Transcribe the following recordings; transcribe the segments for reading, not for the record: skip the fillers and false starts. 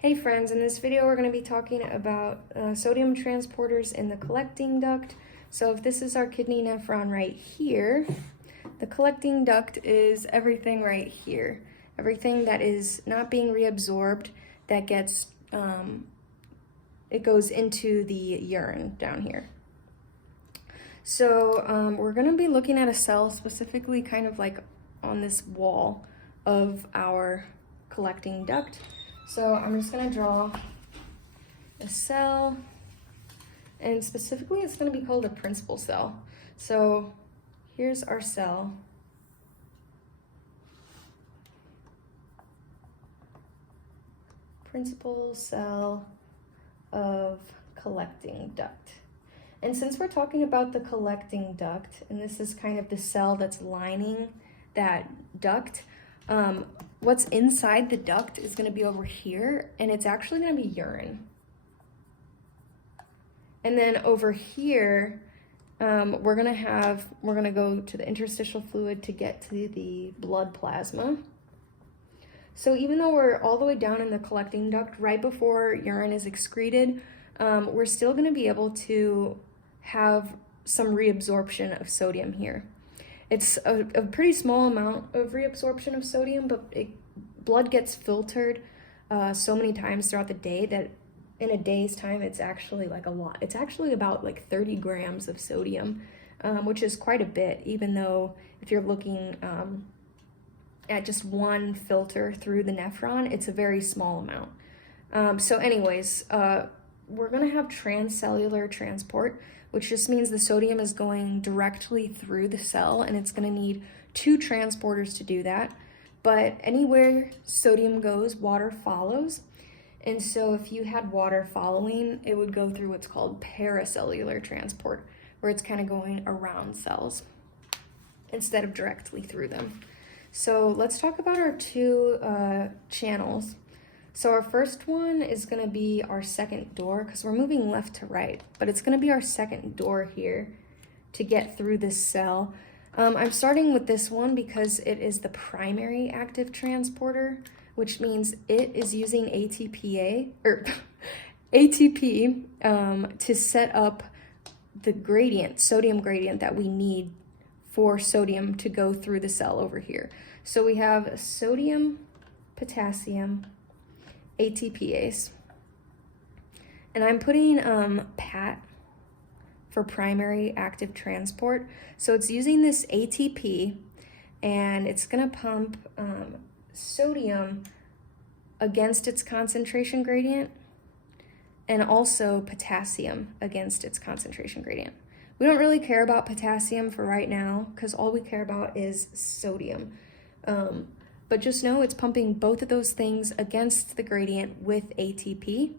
Hey friends, in this video we're going to be talking about sodium transporters in the collecting duct. So if this is our kidney nephron right here, the collecting duct is everything right here. Everything that is not being reabsorbed that gets, it goes into the urine down here. So we're going to be looking at a cell specifically kind of like on this wall of our collecting duct. So I'm just gonna draw a cell, and specifically it's gonna be called a principal cell. So here's our cell. Principal cell of collecting duct. And since we're talking about the collecting duct, and this is kind of the cell that's lining that duct, what's inside the duct is going to be over here, and it's actually going to be urine. And then over here, we're going to go to the interstitial fluid to get to the blood plasma. So even though we're all the way down in the collecting duct, right before urine is excreted, we're still going to be able to have some reabsorption of sodium here. It's a pretty small amount of reabsorption of sodium, but blood gets filtered so many times throughout the day that in a day's time, it's actually like a lot. It's actually about like 30 grams of sodium, which is quite a bit, even though if you're looking at just one filter through the nephron, it's a very small amount. So anyways, we're gonna have transcellular transport, which just means the sodium is going directly through the cell, and it's gonna need two transporters to do that. But anywhere sodium goes, water follows. And so if you had water following, it would go through what's called paracellular transport, where it's kind of going around cells instead of directly through them. So let's talk about our two channels. So our first one is going to be our second door, because we're moving left to right, but it's going to be our second door here to get through this cell. I'm starting with this one because it is the primary active transporter, which means it is using ATP to set up the gradient, sodium gradient that we need for sodium to go through the cell over here. So we have sodium, potassium, ATPase, and I'm putting PAT for primary active transport. So it's using this ATP, and it's going to pump sodium against its concentration gradient and also potassium against its concentration gradient. We don't really care about potassium for right now because all we care about is sodium. But just know it's pumping both of those things against the gradient with ATP.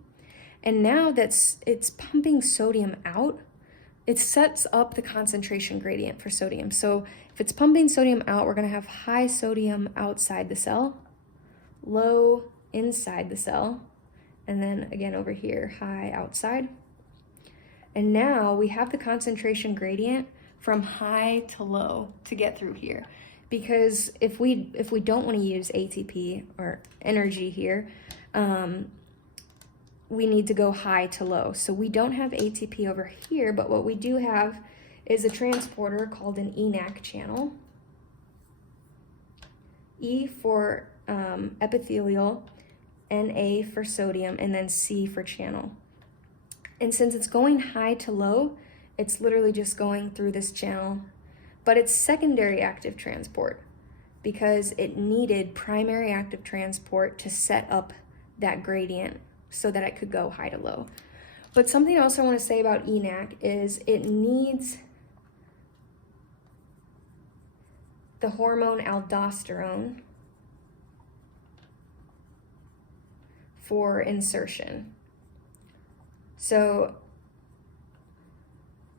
And now that it's pumping sodium out, it sets up the concentration gradient for sodium. So if it's pumping sodium out, we're going to have high sodium outside the cell, low inside the cell, and then again over here, high outside. And now we have the concentration gradient from high to low to get through here. Because if we don't want to use ATP or energy here, we need to go high to low. So we don't have ATP over here, but what we do have is a transporter called an ENaC channel. E for epithelial, Na for sodium, and then C for channel. And since it's going high to low, it's literally just going through this channel. But it's secondary active transport because it needed primary active transport to set up that gradient so that it could go high to low. But something else I want to say about ENaC is it needs the hormone aldosterone for insertion. So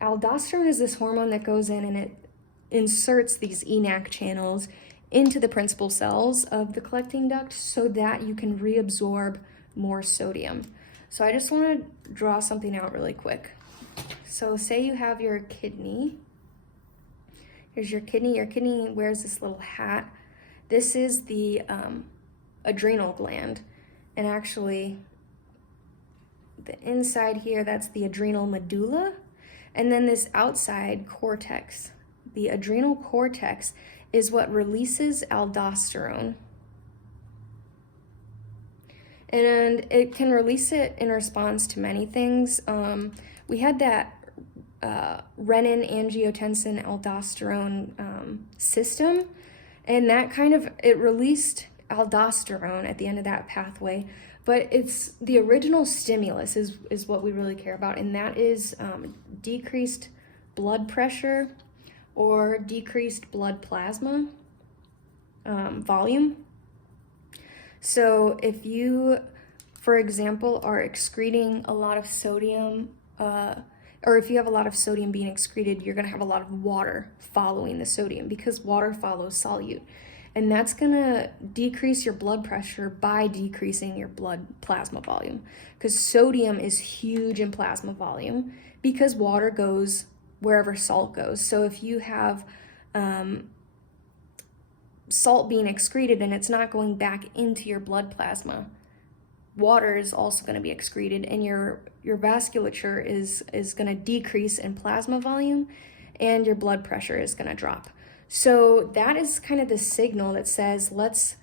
aldosterone is this hormone that goes in and it inserts these ENaC channels into the principal cells of the collecting duct so that you can reabsorb more sodium. So I just want to draw something out really quick. So say you have your kidney. Here's your kidney. Your kidney wears this little hat. This is the adrenal gland. And actually, the inside here, that's the adrenal medulla. And then this outside cortex, the adrenal cortex, is what releases aldosterone. And it can release it in response to many things. We had that renin-angiotensin-aldosterone system, and that it released aldosterone at the end of that pathway. But it's the original stimulus is what we really care about, and that is decreased blood pressure or decreased blood plasma volume. So if you, for example, are excreting a lot of sodium, or if you have a lot of sodium being excreted, you're going to have a lot of water following the sodium, because water follows solute. And that's going to decrease your blood pressure by decreasing your blood plasma volume, because sodium is huge in plasma volume because water goes wherever salt goes. So if you have salt being excreted and it's not going back into your blood plasma, water is also going to be excreted, and your vasculature is going to decrease in plasma volume, and your blood pressure is going to drop. So that is kind of the signal that says let's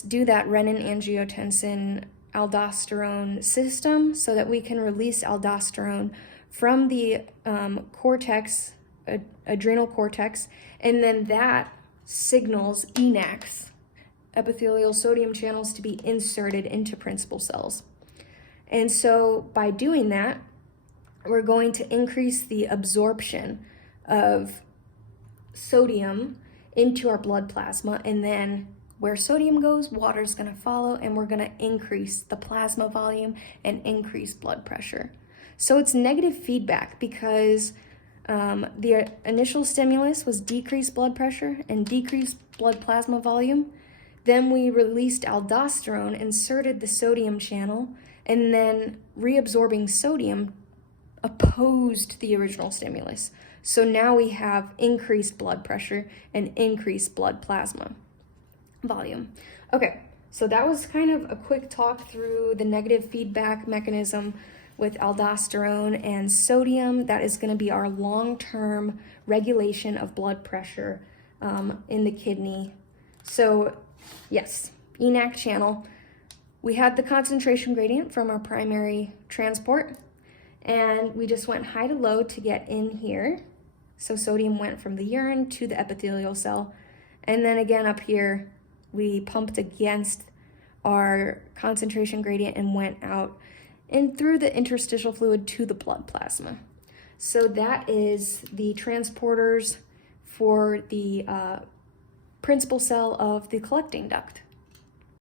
do that renin-angiotensin aldosterone system so that we can release aldosterone from the cortex, adrenal cortex, and then that signals ENaCs, epithelial sodium channels, to be inserted into principal cells. And so by doing that, we're going to increase the absorption of sodium into our blood plasma, and then where sodium goes, water's going to follow, and we're going to increase the plasma volume and increase blood pressure. So it's negative feedback, because the initial stimulus was decreased blood pressure and decreased blood plasma volume. Then we released aldosterone, inserted the sodium channel, and then reabsorbing sodium opposed the original stimulus. So now we have increased blood pressure and increased blood plasma volume. Okay, so that was kind of a quick talk through the negative feedback mechanism with aldosterone and sodium. That is going to be our long-term regulation of blood pressure in the kidney. So yes, ENaC channel. We had the concentration gradient from our primary transport, and we just went high to low to get in here. So sodium went from the urine to the epithelial cell. And then again up here, we pumped against our concentration gradient and went out and through the interstitial fluid to the blood plasma. So that is the transporters for the principal cell of the collecting duct.